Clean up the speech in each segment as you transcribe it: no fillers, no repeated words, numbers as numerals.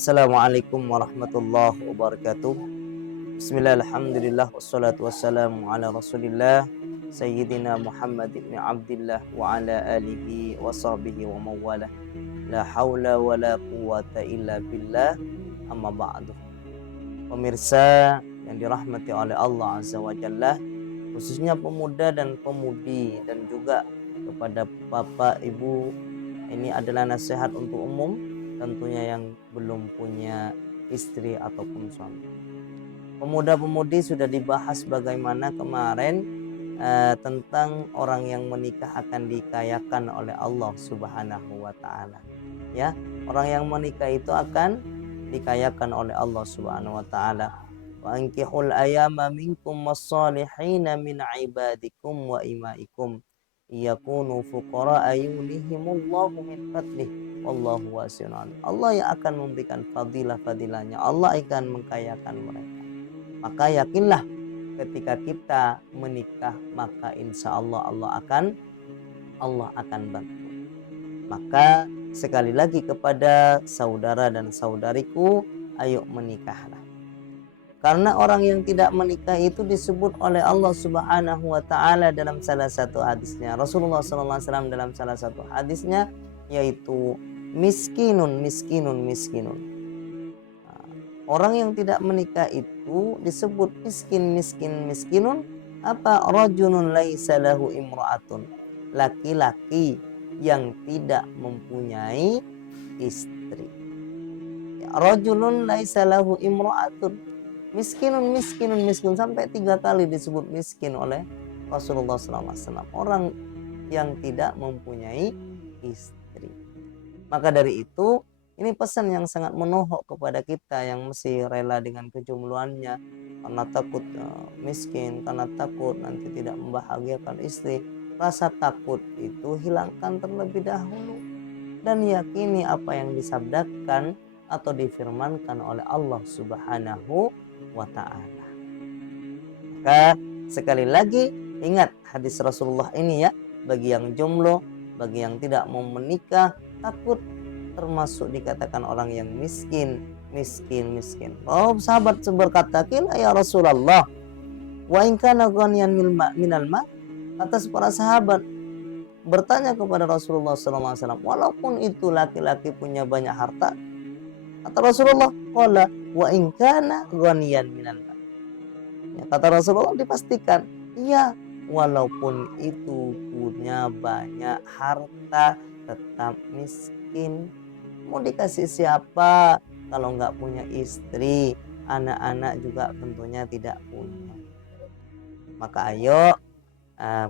Assalamualaikum warahmatullahi wabarakatuh. Bismillah, alhamdulillah, wassalatu wassalamu ala rasulillah Sayyidina Muhammad ibn Abdillah wa ala alihi wa sahbihi wa mawalah. La hawla wa la quwata illa billah, amma ba'du. Pemirsa yang dirahmati oleh Allah Azza wa Jalla, khususnya pemuda dan pemudi, dan juga kepada bapak ibu, ini adalah nasihat untuk umum, tentunya yang belum punya istri ataupun suami. Pemuda-pemudi sudah dibahas bagaimana kemarin tentang orang yang menikah akan dikayakan oleh Allah Subhanahu wa taala. Ya, orang yang menikah itu akan dikayakan oleh Allah Subhanahu wa taala. Wa ankihul ayama minkum was-salihina min ibadikum wa imaikum yakunu fuqara yughnihimullahu min fadlih wallahu wasi'un alim. Allah yang akan memberikan fadilah-fadilahnya. Allah akan mengkayakan mereka. Maka yakinlah ketika kita menikah, maka insya Allah Allah akan bantu. Maka sekali lagi kepada saudara dan saudariku, ayo menikahlah. Karena orang yang tidak menikah itu disebut oleh Allah Subhanahu wa taala dalam salah satu hadisnya. Rasulullah SAW dalam salah satu hadisnya yaitu miskinun. Orang yang tidak menikah itu disebut miskinun. Apa? Rajulun laisa lahu imra'atun. Laki-laki yang tidak mempunyai istri. Rajulun laisa lahu imra'atun. Miskinun sampai 3 kali disebut miskin oleh Rasulullah SAW. Orang yang tidak mempunyai istri. Maka dari itu, ini pesan yang sangat menohok kepada kita yang masih rela dengan kejombloannya karena takut miskin, karena takut nanti tidak membahagiakan istri. Rasa takut itu hilangkan terlebih dahulu dan yakini apa yang disabdakan atau difirmankan oleh Allah Subhanahu wa ta'ala. Maka sekali lagi ingat hadis Rasulullah ini ya, bagi yang jomblo, bagi yang tidak mau menikah, takut termasuk dikatakan orang yang miskin. Oh, sahabat berkata, "Qila ya Rasulullah, wa in kana ghaniyan minal ma?" Atas para sahabat bertanya kepada Rasulullah SAW, walaupun itu laki-laki punya banyak harta, kata Rasulullah, qala wa in kana ghaniyan minal ma. Ya, kata Rasulullah dipastikan, iya, walaupun itu punya banyak harta tetap miskin. Mau dikasih siapa kalau nggak punya istri, anak-anak juga tentunya tidak punya. Maka ayo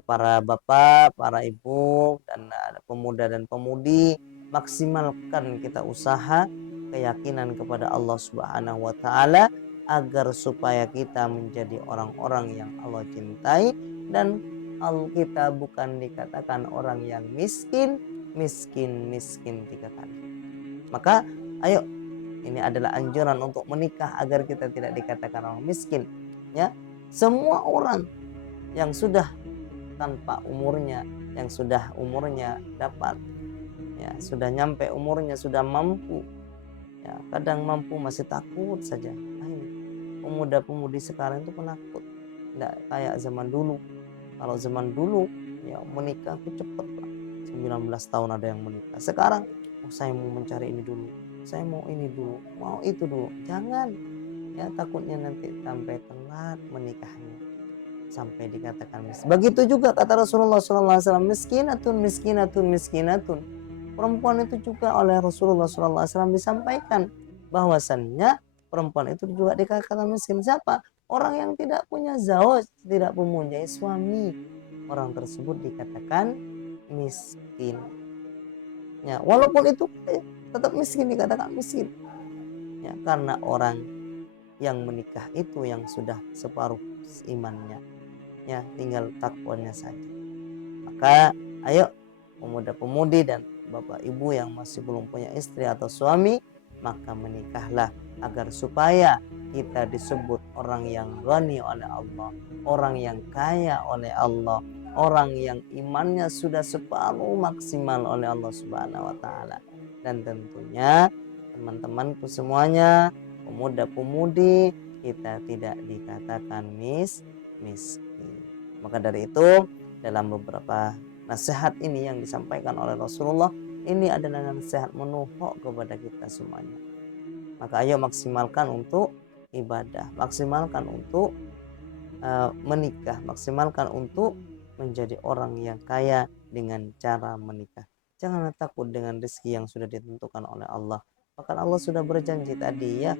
para bapak, para ibu, dan pemuda dan pemudi, maksimalkan kita usaha keyakinan kepada Allah Subhanahu wa taala agar supaya kita menjadi orang-orang yang Allah cintai dan kita bukan dikatakan orang yang miskin 3 kali. Maka ayo, ini adalah anjuran untuk menikah agar kita tidak dikatakan orang miskin ya. Semua orang yang sudah tanpa umurnya, yang sudah umurnya dapat ya, sudah nyampe umurnya, sudah mampu ya, kadang mampu masih takut saja. Pemuda-pemudi sekarang itu penakut, tidak kayak zaman dulu. Kalau zaman dulu ya menikah itu cepet lah, 19 tahun ada yang menikah. Sekarang saya mau mencari ini dulu, saya mau ini dulu, mau itu dulu. Jangan ya, takutnya nanti sampai telat menikahnya, sampai dikatakan miskin. Begitu juga kata Rasulullah SAW, miskinatun. Perempuan itu juga oleh Rasulullah SAW disampaikan bahwasannya perempuan itu juga dikatakan miskin. Siapa? Orang yang tidak punya zawaj, tidak mempunyai suami. Orang tersebut dikatakan miskin. Ya, walaupun itu tetap miskin, dikatakan miskin. Ya, karena orang yang menikah itu yang sudah separuh imannya. Ya, tinggal takwanya saja. Maka ayo pemuda-pemudi dan bapak ibu yang masih belum punya istri atau suami, maka menikahlah agar supaya kita disebut orang yang ghani oleh Allah, orang yang kaya oleh Allah, orang yang imannya sudah separuh maksimal oleh Allah Subhanahu wa taala. Dan tentunya teman-temanku semuanya, pemuda-pemudi, kita tidak dikatakan miskin. Maka dari itu, dalam beberapa nasihat ini yang disampaikan oleh Rasulullah, ini adalah nasihat menuhuk kepada kita semuanya. Maka ayo maksimalkan untuk ibadah, maksimalkan untuk menikah, maksimalkan untuk menjadi orang yang kaya dengan cara menikah. Janganlah takut dengan rezeki yang sudah ditentukan oleh Allah. Bahkan Allah sudah berjanji tadi ya,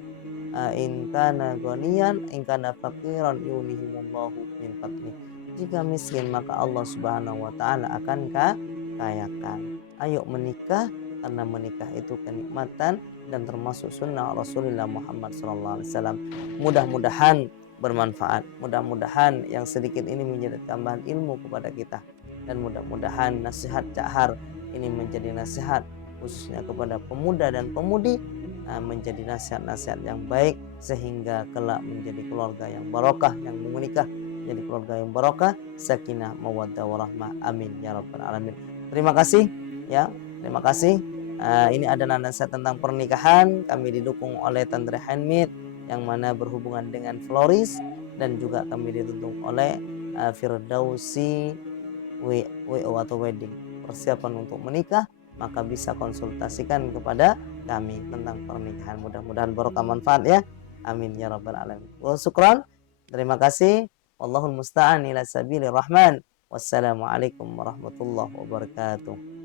in kana ghaniyan in kana faqiran yunihimullahu min fadli. Jika miskin maka Allah Subhanahu wa taala akan kayakan. Ayo menikah, karena menikah itu kenikmatan dan termasuk sunnah Rasulullah Muhammad SAW. Mudah-mudahan bermanfaat. Mudah-mudahan yang sedikit ini menjadi tambahan ilmu kepada kita, dan mudah-mudahan nasihat Cak Har ini menjadi nasihat khususnya kepada pemuda dan pemudi, menjadi nasihat-nasihat yang baik sehingga kelak menjadi keluarga yang barokah, yang menikah menjadi keluarga yang barokah, sakinah, mawaddah, warahmah. Amin ya rabbal alamin. Terima kasih ya, terima kasih. Ini adalah nasihat tentang pernikahan. Kami didukung oleh Tantra Handmade yang mana berhubungan dengan floris, dan juga kami didukung oleh Firdausi WO atau wedding, persiapan untuk menikah. Maka bisa konsultasikan kepada kami tentang pernikahan. Mudah-mudahan barokah manfaat ya. Amin ya rabbal alamin. Wa syukran. Terima kasih. Wallahul musta'an ila sabilir rahman. Wassalamualaikum warahmatullahi wabarakatuh.